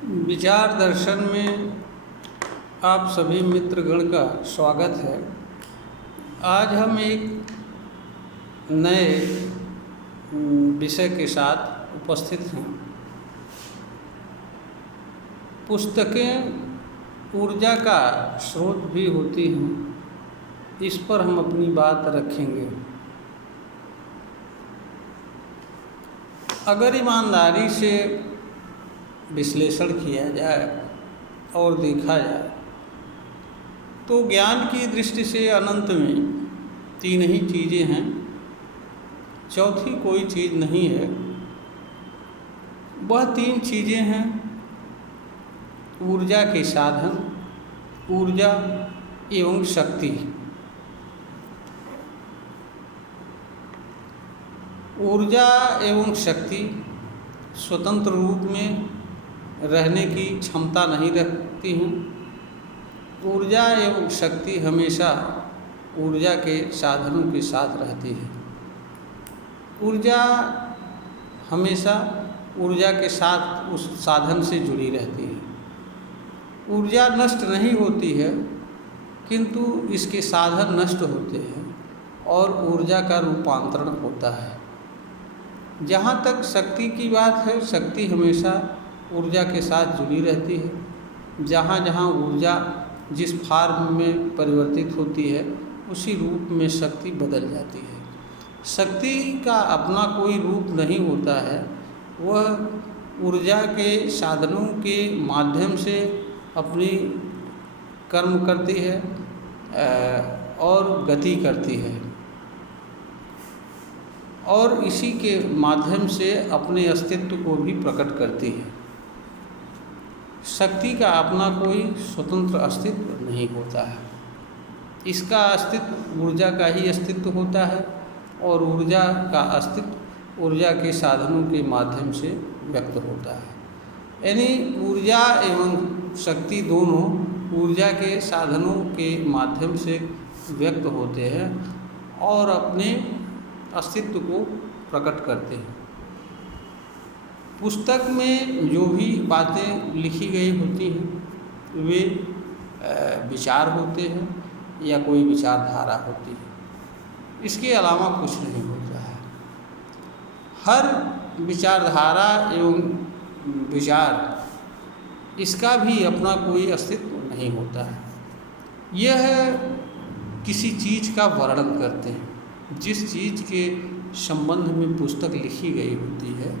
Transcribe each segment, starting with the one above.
विचार दर्शन में आप सभी मित्रगण का स्वागत है। आज हम एक नए विषय के साथ उपस्थित हैं। पुस्तकें ऊर्जा का स्रोत भी होती हैं, इस पर हम अपनी बात रखेंगे। अगर ईमानदारी से विश्लेषण किया जाए और देखा जाए तो ज्ञान की दृष्टि से अनंत में तीन ही चीज़ें हैं, चौथी कोई चीज़ नहीं है। वह तीन चीज़ें हैं ऊर्जा के साधन, ऊर्जा एवं शक्ति। ऊर्जा एवं शक्ति स्वतंत्र रूप में रहने की क्षमता नहीं रखती हैं। ऊर्जा एवं शक्ति हमेशा ऊर्जा के साधनों के साथ रहती है। ऊर्जा हमेशा ऊर्जा के साथ उस साधन से जुड़ी रहती है। ऊर्जा नष्ट नहीं होती है, किंतु इसके साधन नष्ट होते हैं और ऊर्जा का रूपांतरण होता है। जहाँ तक शक्ति की बात है, शक्ति हमेशा ऊर्जा के साथ जुड़ी रहती है। जहाँ जहाँ ऊर्जा जिस फॉर्म में परिवर्तित होती है, उसी रूप में शक्ति बदल जाती है। शक्ति का अपना कोई रूप नहीं होता है, वह ऊर्जा के साधनों के माध्यम से अपनी कर्म करती है और गति करती है और इसी के माध्यम से अपने अस्तित्व को भी प्रकट करती है। शक्ति का अपना कोई स्वतंत्र अस्तित्व नहीं होता है। इसका अस्तित्व ऊर्जा का ही अस्तित्व होता है और ऊर्जा का अस्तित्व ऊर्जा के साधनों के माध्यम से व्यक्त होता है। यानी ऊर्जा एवं शक्ति दोनों ऊर्जा के साधनों के माध्यम से व्यक्त होते हैं और अपने अस्तित्व को प्रकट करते हैं। पुस्तक में जो भी बातें लिखी गई होती हैं वे विचार होते हैं या कोई विचारधारा होती है, इसके अलावा कुछ नहीं होता है। हर विचारधारा एवं विचार इसका भी अपना कोई अस्तित्व नहीं होता है। यह किसी चीज़ का वर्णन करते हैं। जिस चीज़ के संबंध में पुस्तक लिखी गई होती है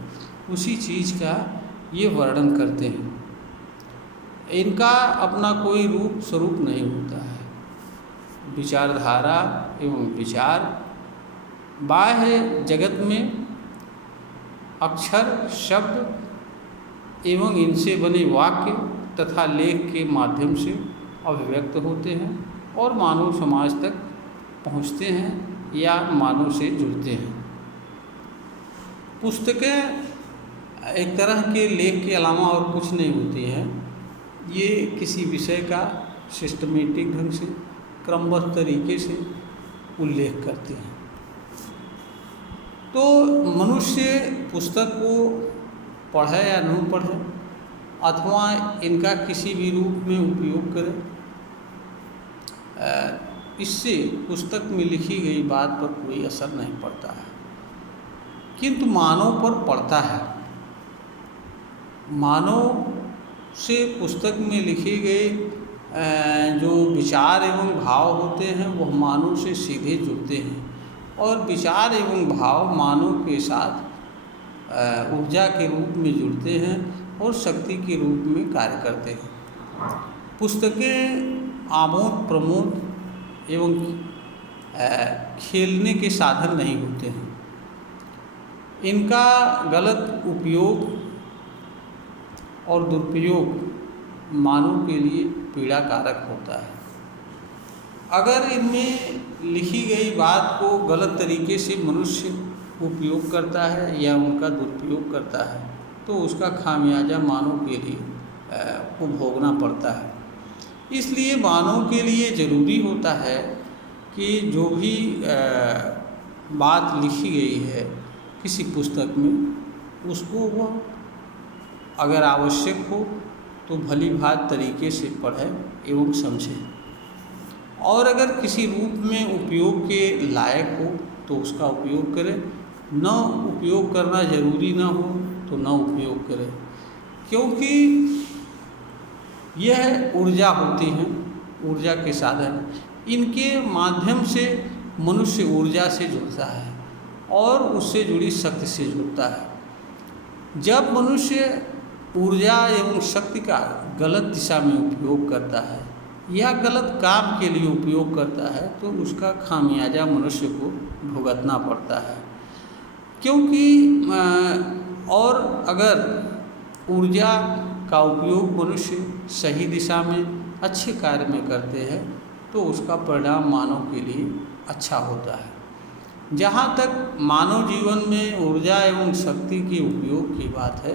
उसी चीज़ का ये वर्णन करते हैं। इनका अपना कोई रूप स्वरूप नहीं होता है। विचारधारा एवं विचार बाह्य जगत में अक्षर, शब्द एवं इनसे बने वाक्य तथा लेख के माध्यम से अभिव्यक्त होते हैं और मानव समाज तक पहुँचते हैं या मानव से जुड़ते हैं। पुस्तकें एक तरह के लेख के अलावा और कुछ नहीं होती है। ये किसी विषय का सिस्टमेटिक ढंग से क्रमबद्ध तरीके से उल्लेख करती हैं। तो मनुष्य पुस्तक को पढ़े या न पढ़े अथवा इनका किसी भी रूप में उपयोग करे, इससे पुस्तक में लिखी गई बात पर कोई असर नहीं पड़ता है, किंतु मानव पर पड़ता है। मानव से पुस्तक में लिखे गए जो विचार एवं भाव होते हैं वह मानव से सीधे जुड़ते हैं और विचार एवं भाव मानव के साथ ऊर्जा के रूप में जुड़ते हैं और शक्ति के रूप में कार्य करते हैं। पुस्तकें आमोद प्रमोद एवं खेलने के साधन नहीं होते हैं। इनका गलत उपयोग और दुरुपयोग मानव के लिए पीड़ाकारक होता है। अगर इनमें लिखी गई बात को गलत तरीके से मनुष्य उपयोग करता है या उनका दुरुपयोग करता है तो उसका खामियाजा मानव के लिए को भोगना पड़ता है। इसलिए मानव के लिए ज़रूरी होता है कि जो भी बात लिखी गई है किसी पुस्तक में उसको वह अगर आवश्यक हो तो भली भांति तरीके से पढ़े एवं समझे, और अगर किसी रूप में उपयोग के लायक हो तो उसका उपयोग करें। न उपयोग करना जरूरी ना हो तो न उपयोग करें, क्योंकि यह ऊर्जा होती हैं, ऊर्जा के साधन। इनके माध्यम से मनुष्य ऊर्जा से जुड़ता है और उससे जुड़ी शक्ति से जुड़ता है। जब मनुष्य ऊर्जा एवं शक्ति का गलत दिशा में उपयोग करता है या गलत काम के लिए उपयोग करता है तो उसका खामियाजा मनुष्य को भुगतना पड़ता है। क्योंकि और अगर ऊर्जा का उपयोग मनुष्य सही दिशा में अच्छे कार्य में करते हैं तो उसका परिणाम मानव के लिए अच्छा होता है। जहाँ तक मानव जीवन में ऊर्जा एवं शक्ति के उपयोग की बात है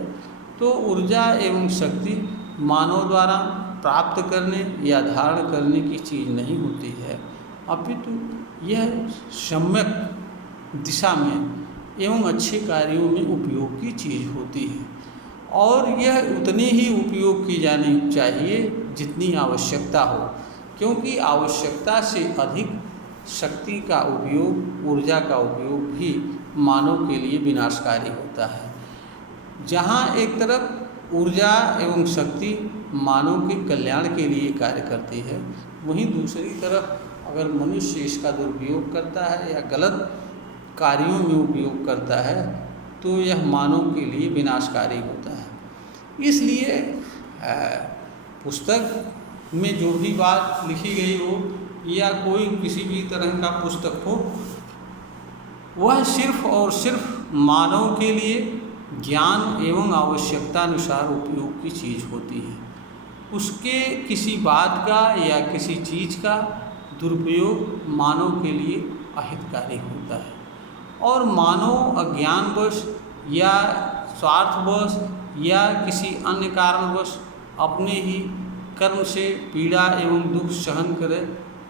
तो ऊर्जा एवं शक्ति मानव द्वारा प्राप्त करने या धारण करने की चीज़ नहीं होती है, अपितु यह सम्यक दिशा में एवं अच्छे कार्यों में उपयोग की चीज़ होती है, और यह उतनी ही उपयोग की जानी चाहिए जितनी आवश्यकता हो, क्योंकि आवश्यकता से अधिक शक्ति का उपयोग, ऊर्जा का उपयोग भी मानव के लिए विनाशकारी होता है। जहाँ एक तरफ ऊर्जा एवं शक्ति मानव के कल्याण के लिए कार्य करती है, वहीं दूसरी तरफ अगर मनुष्य इसका दुरुपयोग करता है या गलत कार्यों में उपयोग करता है तो यह मानव के लिए विनाशकारी होता है। इसलिए पुस्तक में जो भी बात लिखी गई हो या कोई किसी भी तरह का पुस्तक हो, वह सिर्फ और सिर्फ मानव के लिए ज्ञान एवं आवश्यकता अनुसार उपयोग की चीज़ होती है। उसके किसी बात का या किसी चीज़ का दुरुपयोग मानव के लिए अहितकारी होता है, और मानव अज्ञानवश या स्वार्थवश या किसी अन्य कारणवश अपने ही कर्म से पीड़ा एवं दुख सहन करे,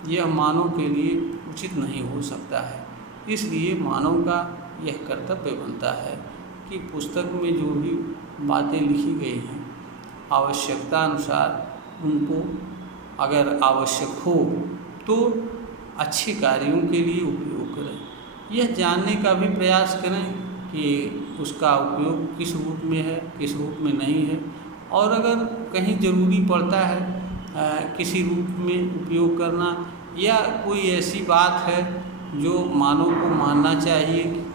यह मानव के लिए उचित नहीं हो सकता है। इसलिए मानव का यह कर्तव्य बनता है कि पुस्तक में जो भी बातें लिखी गई हैं आवश्यकता अनुसार उनको अगर आवश्यक हो तो अच्छे कार्यों के लिए उपयोग करें। यह जानने का भी प्रयास करें कि उसका उपयोग किस रूप में है, किस रूप में नहीं है, और अगर कहीं ज़रूरी पड़ता है किसी रूप में उपयोग करना या कोई ऐसी बात है जो मानव को मानना चाहिए,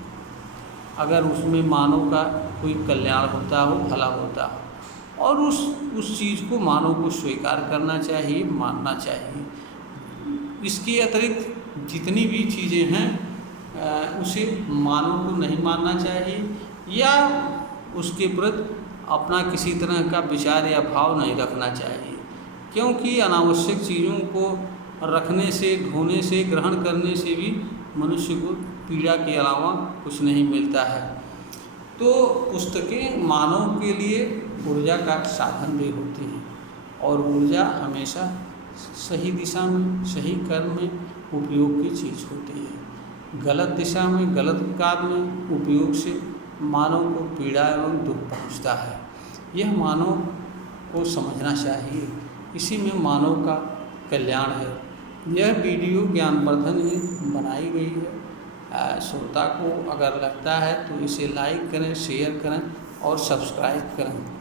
अगर उसमें मानव का कोई कल्याण होता हो, भला होता हो, और उस चीज़ को मानव को स्वीकार करना चाहिए, मानना चाहिए। इसके अतिरिक्त जितनी भी चीज़ें हैं उसे मानव को नहीं मानना चाहिए या उसके प्रति अपना किसी तरह का विचार या भाव नहीं रखना चाहिए, क्योंकि अनावश्यक चीज़ों को रखने से, ढोने से, ग्रहण करने से भी मनुष्य को पीड़ा के अलावा कुछ नहीं मिलता है। तो पुस्तकें मानव के लिए ऊर्जा का साधन भी होती हैं, और ऊर्जा हमेशा सही दिशा में, सही कर्म में उपयोग की चीज़ होती है। गलत दिशा में, गलत कार्य में उपयोग से मानव को पीड़ा एवं दुख पहुँचता है। यह मानव को समझना चाहिए, इसी में मानव का कल्याण है। यह वीडियो ज्ञानवर्धन ही बनाई गई है। श्रोता को अगर लगता है तो इसे लाइक करें, शेयर करें और सब्सक्राइब करें।